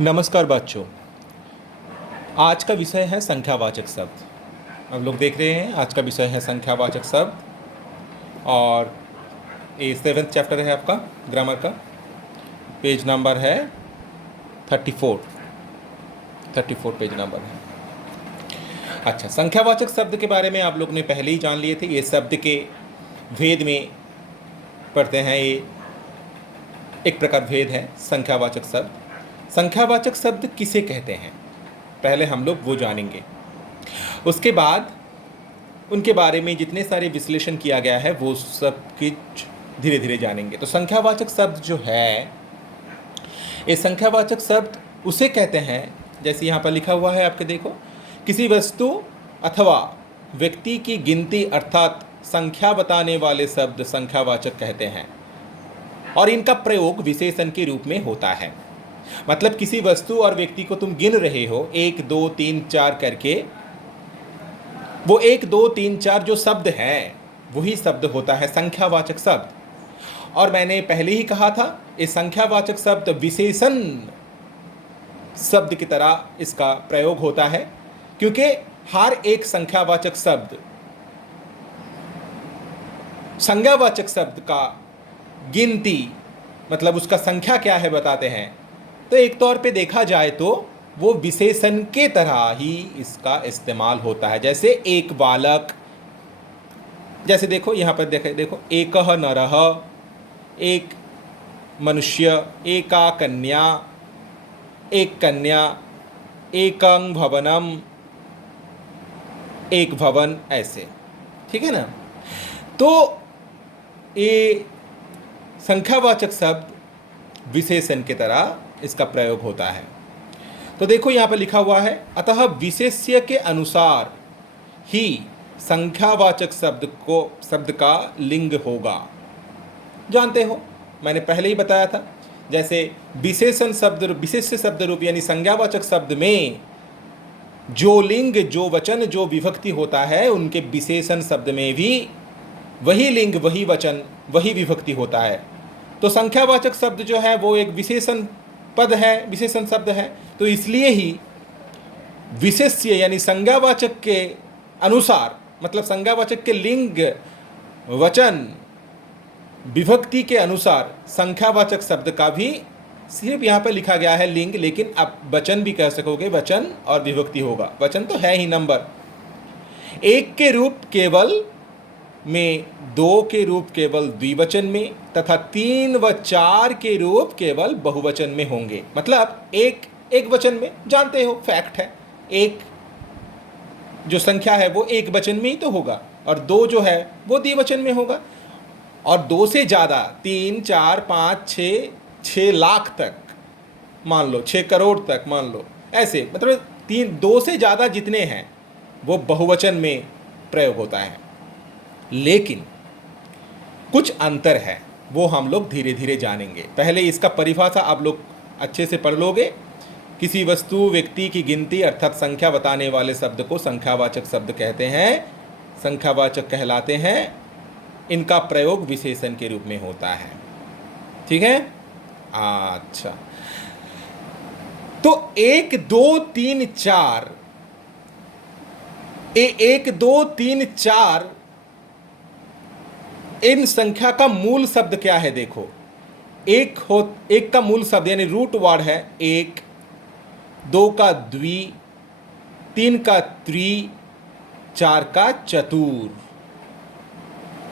नमस्कार बच्चों। आज का विषय है संख्यावाचक शब्द। आप लोग देख रहे हैं आज का विषय है संख्यावाचक शब्द और ये 7th चैप्टर है आपका ग्रामर का। पेज नंबर है 34 पेज नंबर है। अच्छा, संख्यावाचक शब्द के बारे में आप लोग ने पहले ही जान लिए थे। ये शब्द के भेद में पढ़ते हैं। ये एक प्रकार भेद है संख्यावाचक शब्द। संख्यावाचक शब्द किसे कहते हैं पहले हम लोग वो जानेंगे। उसके बाद उनके बारे में जितने सारे विश्लेषण किया गया है वो सब कुछ धीरे धीरे जानेंगे। तो संख्यावाचक शब्द जो है, ये संख्यावाचक शब्द उसे कहते हैं, जैसे यहाँ पर लिखा हुआ है आपके देखो, किसी वस्तु अथवा व्यक्ति की गिनती अर्थात संख्या बताने वाले शब्द संख्यावाचक कहते हैं और इनका प्रयोग विशेषण के रूप में होता है। मतलब किसी वस्तु और व्यक्ति को तुम गिन रहे हो 1 2 3 4 करके, वो 1 2 3 4 जो शब्द हैं वही शब्द होता है संख्यावाचक शब्द। और मैंने पहले ही कहा था ये संख्यावाचक शब्द विशेषण शब्द की तरह इसका प्रयोग होता है, क्योंकि हर एक संख्यावाचक शब्द संज्ञावाचक शब्द का गिनती मतलब उसका संख्या क्या है बताते हैं। तो एक तौर पे देखा जाए तो वो विशेषण के तरह ही इसका इस्तेमाल होता है। जैसे एक बालक, जैसे देखो यहाँ पर देखो एकः नरः, एक मनुष्य, एका कन्या, एक कन्या, एकं भवनम, एक भवन, ऐसे। ठीक है ना। तो ये संख्यावाचक शब्द विशेषण की तरह इसका प्रयोग होता है। तो देखो यहाँ पर लिखा हुआ है, अतः विशेष्य के अनुसार ही संख्यावाचक शब्द का लिंग होगा। जानते हो मैंने पहले ही बताया था, जैसे विशेषण शब्द विशेष्य शब्द रूप यानी संज्ञावाचक शब्द में जो लिंग जो वचन जो विभक्ति होता है, उनके विशेषण शब्द में भी वही लिंग वही वचन वही विभक्ति होता है। तो संख्यावाचक शब्द जो है वो एक विशेषण पद है, विशेषण शब्द है। तो इसलिए ही विशेष्य यानी संज्ञावाचक के अनुसार, मतलब संज्ञावाचक के लिंग वचन विभक्ति के अनुसार संख्यावाचक शब्द का भी सिर्फ यहाँ पर लिखा गया है लिंग, लेकिन आप वचन भी कह सकोगे, वचन और विभक्ति होगा। वचन तो है ही नंबर। एक के रूप केवल में, दो के रूप केवल द्विवचन में तथा 3 व 4 के रूप केवल बहुवचन में होंगे। मतलब एक वचन में, जानते हो फैक्ट है, एक जो संख्या है वो एक वचन में ही तो होगा और 2 जो है वो द्विवचन में होगा। और 2 से ज़्यादा 3 4 5 6 लाख तक मान लो, 6 करोड़ तक मान लो, ऐसे मतलब 2 से ज़्यादा जितने हैं वो बहुवचन में प्रयोग होता है। लेकिन कुछ अंतर है, वो हम लोग धीरे धीरे जानेंगे। पहले इसका परिभाषा आप लोग अच्छे से पढ़ लोगे। किसी वस्तु व्यक्ति की गिनती अर्थात संख्या बताने वाले शब्द को संख्यावाचक शब्द कहते हैं, संख्यावाचक कहलाते हैं। इनका प्रयोग विशेषण के रूप में होता है। ठीक है। अच्छा, तो 1 2 3 4 1 2 3 4 इन संख्या का मूल शब्द क्या है? देखो, एक का मूल शब्द यानी रूट वर्ड है एक, 2 का द्वि, 3 का त्रि, 4 का चतुर।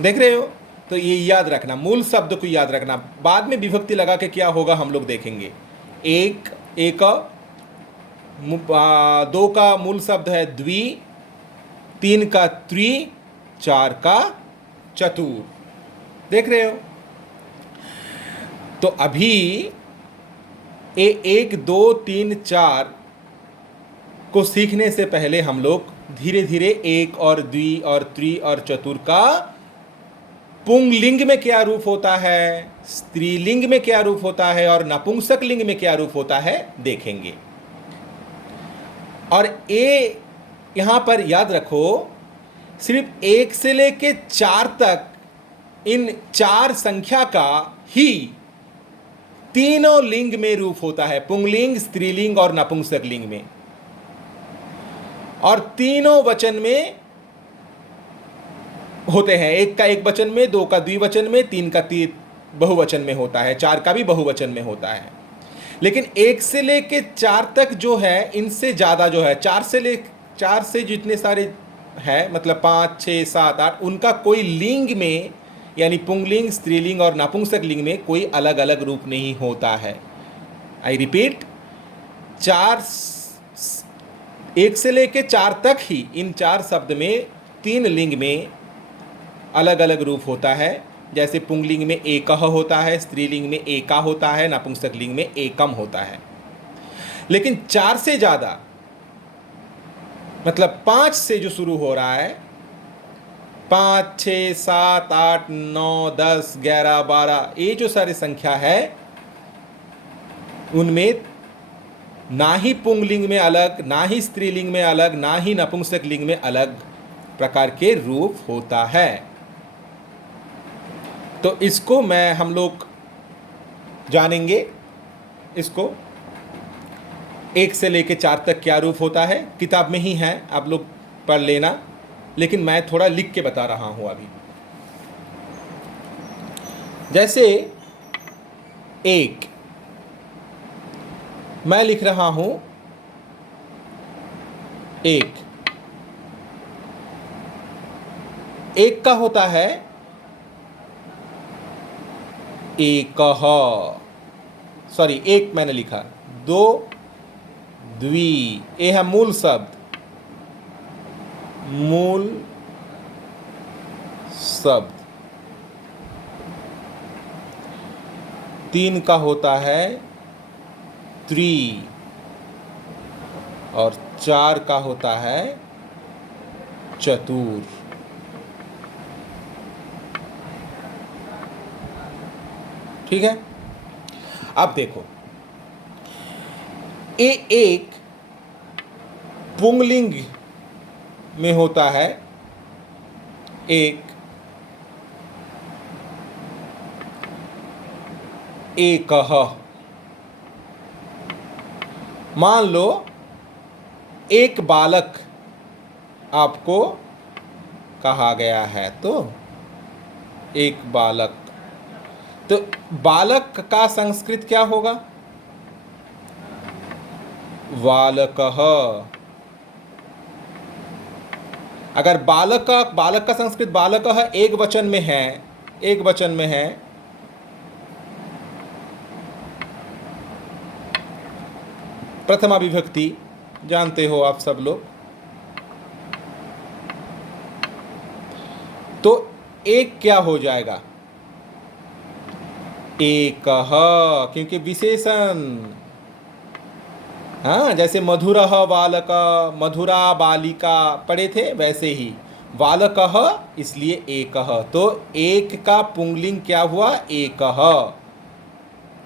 देख रहे हो? तो ये याद रखना, मूल शब्द को याद रखना। बाद में विभक्ति लगा के क्या होगा हम लोग देखेंगे। एक 2 का मूल शब्द है द्वि, 3 का त्रि, 4 का चतुर। देख रहे हो? तो अभी 1 2 3 4 को सीखने से पहले हम लोग धीरे धीरे एक और द्वि और त्रि और चतुर का पुंगलिंग में क्या रूप होता है, स्त्रीलिंग में क्या रूप होता है और नपुंसक लिंग में क्या रूप होता है देखेंगे। और यहां पर याद रखो, सिर्फ 1 से लेके 4 तक इन 4 संख्या का ही तीनों लिंग में रूप होता है, पुंगलिंग, स्त्रीलिंग और नपुंसक लिंग में, और तीनों वचन में होते हैं। एक का एक वचन में, दो का द्विवचन में, तीन का तीन बहुवचन में होता है, चार का भी बहुवचन में होता है। लेकिन एक से लेके चार तक जो है, इनसे ज़्यादा जो है, चार से जितने सारे हैं, मतलब 5, 6, 7, 8, उनका कोई लिंग में, यानी पुंगलिंग, स्त्रीलिंग और नपुंसक लिंग में कोई अलग अलग रूप नहीं होता है। आई रिपीट, एक से लेके चार तक ही इन चार शब्द में तीन लिंग में अलग अलग रूप होता है। जैसे पुंगलिंग में एकह होता है, स्त्रीलिंग में एका होता है, नपुंसक लिंग में एकम होता है। लेकिन चार से ज़्यादा, मतलब 5 से जो शुरू हो रहा है, 5, 6, 7, 8, 9, 10, 11, 12, ये जो सारी संख्या है, उनमें ना ही पुंगलिंग में अलग, ना ही स्त्रीलिंग में अलग, ना ही नपुंसक लिंग में अलग प्रकार के रूप होता है। तो इसको हम लोग जानेंगे, इसको 1 से लेके 4 तक क्या रूप होता है। किताब में ही है, आप लोग पढ़ लेना, लेकिन मैं थोड़ा लिख के बता रहा हूं अभी। जैसे एक, मैं लिख रहा हूं एक का होता है एकह, सॉरी, एक मैंने लिखा। 2 द्वि, ये है मूल शब्द, मूल शब्द। 3 का होता है त्रि, और 4 का होता है चतुर। ठीक है, अब देखो, एक पुंगलिंग में होता है, एकह। मान लो एक बालक आपको कहा गया है, तो एक बालक, तो बालक का संस्कृत क्या होगा? बालकः। अगर बालक का संस्कृत बालकः एक वचन में है, एक वचन में है, प्रथमा विभक्ति जानते हो आप सब लोग, तो एक क्या हो जाएगा? एकह, क्योंकि विशेषण, हाँ, जैसे मधुरः बालक, मधुरा बालिका पढ़े थे, वैसे ही बालकः, इसलिए एकह। तो एक का पुंगलिंग क्या हुआ? एकह।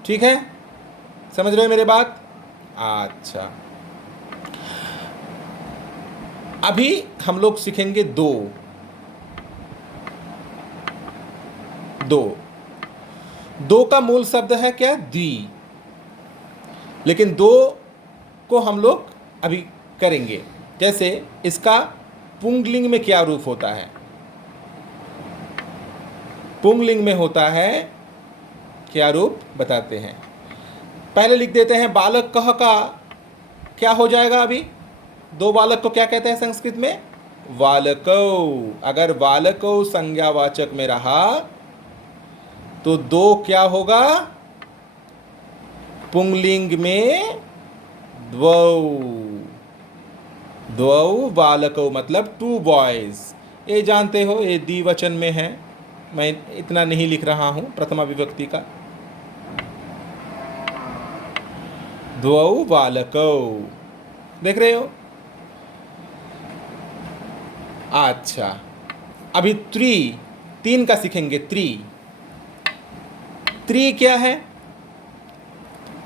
ठीक है, समझ रहे हो मेरे बात? अच्छा, अभी हम लोग सीखेंगे दो। दो का मूल शब्द है क्या? द्वि, लेकिन दो को हम लोग अभी करेंगे। जैसे इसका पुंगलिंग में क्या रूप होता है? पुंगलिंग में होता है क्या रूप, बताते हैं। पहले लिख देते हैं, बालक कह का क्या हो जाएगा? अभी दो बालक को क्या कहते हैं संस्कृत में? बालकौ। अगर बालकौ संज्ञावाचक में रहा तो दो क्या होगा? पुंगलिंग में द्वौ, द्वौ बालकौ, मतलब 2 बॉयज। ये जानते हो, ये द्विवचन में है, मैं इतना नहीं लिख रहा हूं प्रथमा विभक्ति का। द्वौ बालकौ, देख रहे हो? अच्छा, अभी त्रि, 3 का सीखेंगे। त्रि क्या है?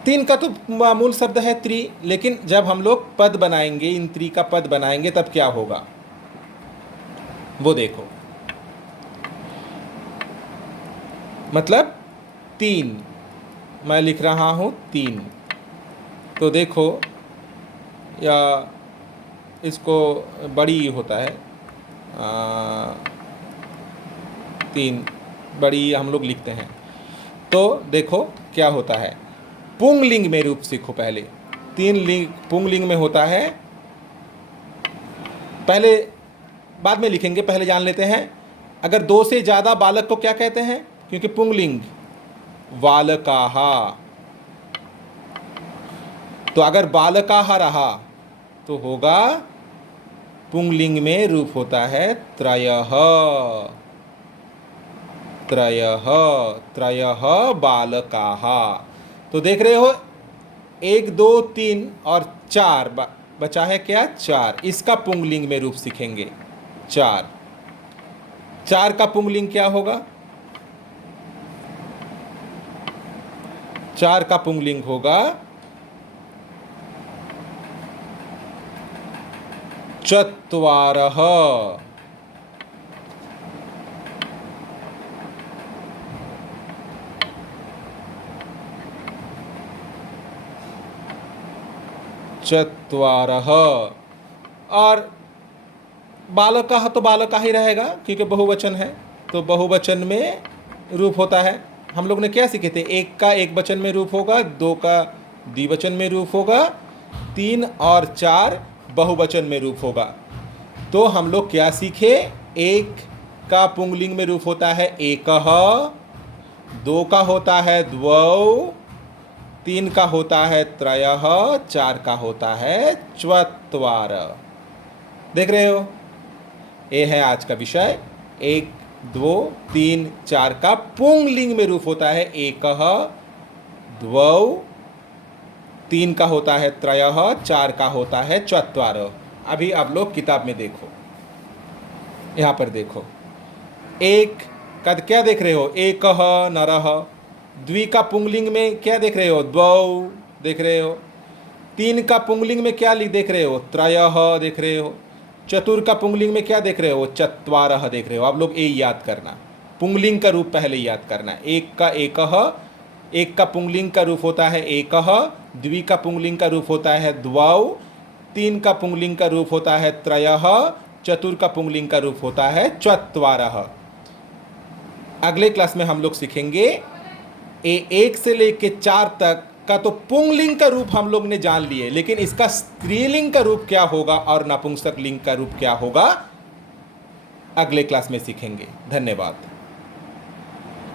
3 का तो मूल शब्द है त्रि, लेकिन जब हम लोग पद बनाएंगे, इन त्रि का पद बनाएंगे, तब क्या होगा वो देखो। मतलब 3, मैं लिख रहा हूँ 3। तो देखो, या इसको बड़ी होता है 3, बड़ी हम लोग लिखते हैं। तो देखो क्या होता है, पुंगलिंग में रूप सीखो पहले। 3 लिंग पुंगलिंग में होता है, पहले बाद में लिखेंगे, पहले जान लेते हैं। अगर 2 से ज़्यादा बालक को क्या कहते हैं, क्योंकि पुंगलिंग बालकाहा। तो अगर बालकाहा रहा तो होगा, पुंगलिंग में रूप होता है त्रयः। त्रयः, त्रयः बालकाः। तो देख रहे हो, 1 2 3 और 4 बचा है क्या, 4। इसका पुंगलिंग में रूप सीखेंगे 4। 4 का पुंगलिंग क्या होगा, 4 का पुंगलिंग होगा चत्वारः। चत्वारः। और बालकाः तो बालका ही रहेगा, क्योंकि बहुवचन है, तो बहुवचन में रूप होता है। हम लोग ने क्या सीखे थे, 1 का एक वचन में रूप होगा, 2 का द्विवचन में रूप होगा, 3 और 4 बहुवचन में रूप होगा। तो हम लोग क्या सीखे, 1 का पुंगलिंग में रूप होता है एकः, 2 का होता है द्वौ, 3 का होता है त्रयः, 4 का होता है चत्वार। देख रहे हो, ये है आज का विषय। 1 2 3 4 का पुंगलिंग में रूप होता है एकः, द्वौ, 3 का होता है त्रयः, 4 का होता है चत्वार। अभी आप लोग किताब में देखो, यहाँ पर देखो, 1 का क्या देख रहे हो, एकः नरः। द्वि का पुंगलिंग में क्या देख रहे हो, द्वौ देख रहे हो। 3 का पुंगलिंग में क्या देख रहे हो, त्रयः देख रहे हो। चतुर का पुंगलिंग में क्या देख रहे हो, चत्वारः देख रहे हो। आप लोग ये याद करना, पुंगलिंग का रूप पहले याद करना। 1 का एकः, 1 का पुंगलिंग का रूप होता है एकः, द्वि का पुंगलिंग का रूप होता है द्वौ, 3 का पुंगलिंग का रूप होता है त्रयः, चतुर का पुंगलिंग का रूप होता है चत्वारः। अगले क्लास में हम लोग सीखेंगे 1 से लेके 4 तक का तो पुंगलिंग का रूप हम लोग ने जान लिए, लेकिन इसका स्त्रीलिंग का रूप क्या होगा और नपुंसक लिंग का रूप क्या होगा, अगले क्लास में सीखेंगे। धन्यवाद।